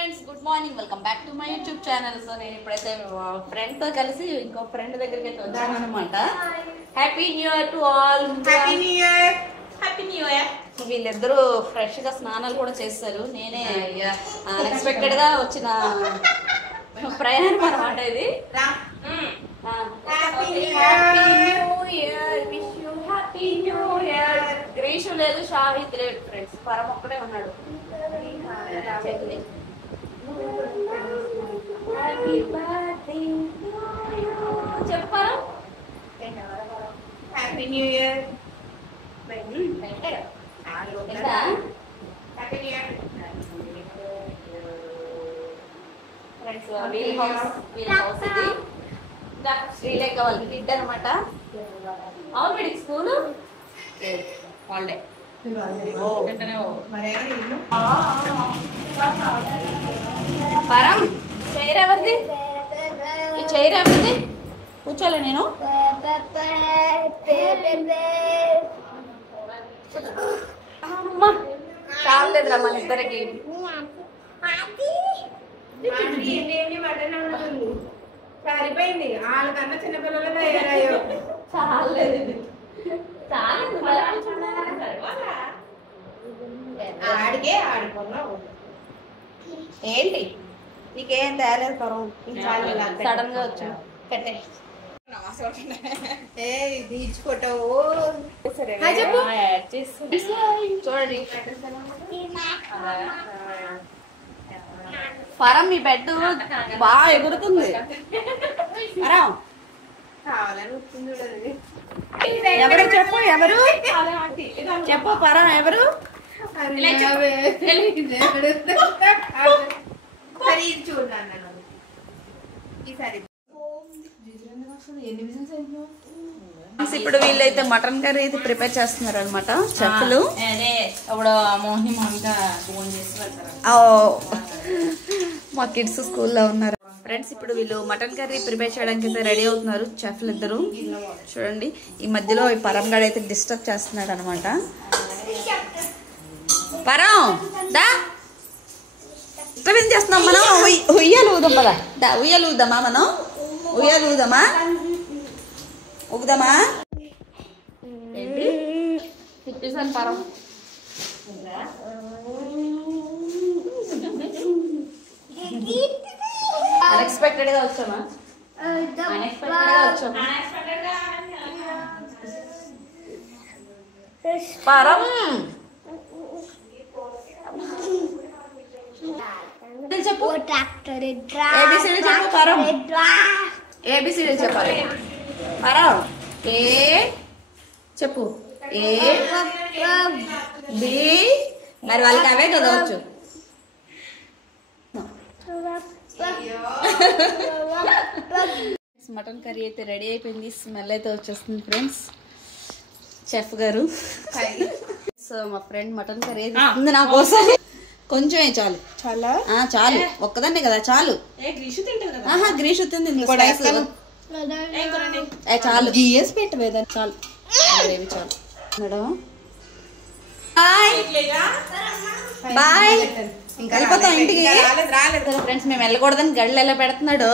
Friends good morning welcome back to my YouTube channel. So నేను ఇప్పుడైతే friend తో కలిసి ఇంకో ఫ్రెండ్ దగ్గరికి అయితే వచ్చాను అనమాట. Happy new year to all. Happy new year. Happy new year. వీళ్ళిద్దరూ ఫ్రెష్ గా స్నానాలు కూడా చేస్తారు. నేనే అన్ఎక్స్పెక్టెడ్ గా వచ్చిన ప్రయాణం అనమాట ఇది. గ్రీషు లేదు, షాహిద్ లేదు ఫ్రెండ్స్, పరం ఒక్కడే ఉన్నాడు. చెప్పారా హ్యాపీ న్యూ ఇయర్. ఫ్రెండ్స్ వీళ్ళ హౌస్ ఇది. శ్రీలేఖ వాళ్ళ బిడ్డ అనమాట. అవును వీడికి స్కూల్ హాలిడే. పరం చైర్ ఎవరిది? ఈ చైర్ ఎవరిది? కూర్చోలే నేను. అమ్మా చాలేదురా మన ఇద్దరికి. సరిపోయింది. వాళ్ళకన్నా చిన్నపిల్లలు తయారయ్యో. చాలేదు ఆడికే ఆడుకున్నావు. ఏంటి నీకేం తేలేదు పరం. సడన్ గా వచ్చా పెట్టే తీర్చుకుంటావు. చూడండి పరం మీ బెడ్ బాగా ఎగురుతుంది. పరం కావాలని వస్తుంది. ఎవరు చెప్పు, ఎవరు చెప్పు పరం ఎవరు? ఇప్పుడు వీళ్ళైతే మటన్ కర్రీ అయితే ప్రిపేర్ చేస్తున్నారు అనమాట చెఫ్లు. ఇప్పుడు మోహిని మామిగా ఫోన్ చేసి వెళ్తారు. మా కిడ్స్ స్కూల్లో ఉన్నారు ఫ్రెండ్స్. ఇప్పుడు వీళ్ళు మటన్ కర్రీ ప్రిపేర్ చేయడానికి అయితే రెడీ అవుతున్నారు చెఫ్లు ఇద్దరు. చూడండి ఈ మధ్యలో ఈ పరం గడ అయితే డిస్టర్బ్ చేస్తున్నాడు అనమాట. పరం దా డిస్టర్బ్ చేస్తున్నాం మనం. ఉయ్యాలు ఊదాం పదా. దా ఉయ్యాలు ఊదామా మనం? ఉయ్యాలు ఊదామా? ఊగుదామా? ఏంటి తిప్పేసాను పరం. అన్ఎక్స్పెక్టెడ్ గా వచ్చామా? అన్ఎక్స్పెక్టెడ్ గా వచ్చామా? పరం చెప్పు. ఏబిసిడి చెప్పు పరం. ఏబిసిడి చెప్పాలి పరం. ఏ చెప్పు. A B. మరి వాళ్ళకి అవే కదా వచ్చు. మటన్ కర్రీ అయితే రెడీ అయిపోయింది. స్మెల్ అయితే వచ్చేస్తుంది ఫ్రెండ్స్. చెఫ్ గారు సో మా ఫ్రెండ్ మటన్ కర్రీ ఉంది నా కోసం. కొంచెమే చాలు. చాలా చాలు, ఒక్కదాన్నే కదా చాలు. గ్రీషు తింది చాలు. గిఎస్ పెట్టవేదా? చాలు చాలు మేడం. బాయ్ వెళ్ళిపోతాం ఇంటికి. ఫ్రెండ్స్ మేము వెళ్ళకూడదని గళ్ళు ఎలా పెడుతున్నాడు.